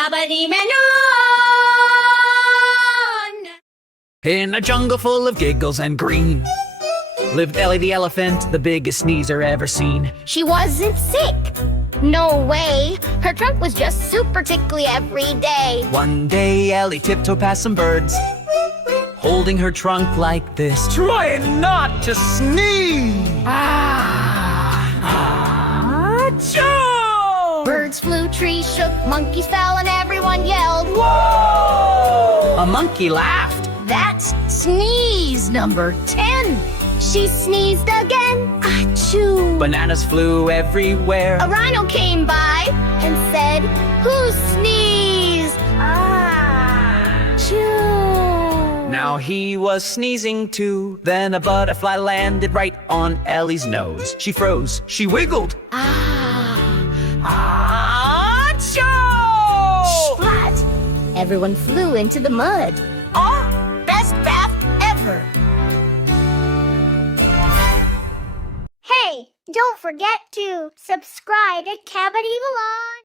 Kabadimelon! In a jungle full of giggles and green lived Ellie the Elephant, the biggest sneezer ever seen. She wasn't sick. No way. Her trunk was just super tickly every day. One day Ellie tiptoed past some birds, holding her trunk like this, trying not to sneeze. Achoo! Birds flew, trees shook, monkeys fell, and everyone yelled, Whoa! A monkey laughed. "That's sneeze number 10. She sneezed again. Achoo! Bananas flew everywhere. A rhino came by and said, "Who sneezed? Achoo!" Now he was sneezing too. Then a butterfly landed right on Ellie's nose. She froze. She wiggled. Achoo! Splat! Everyone flew into the mud. Best bath ever. Hey, don't forget to subscribe at Kabadimelon.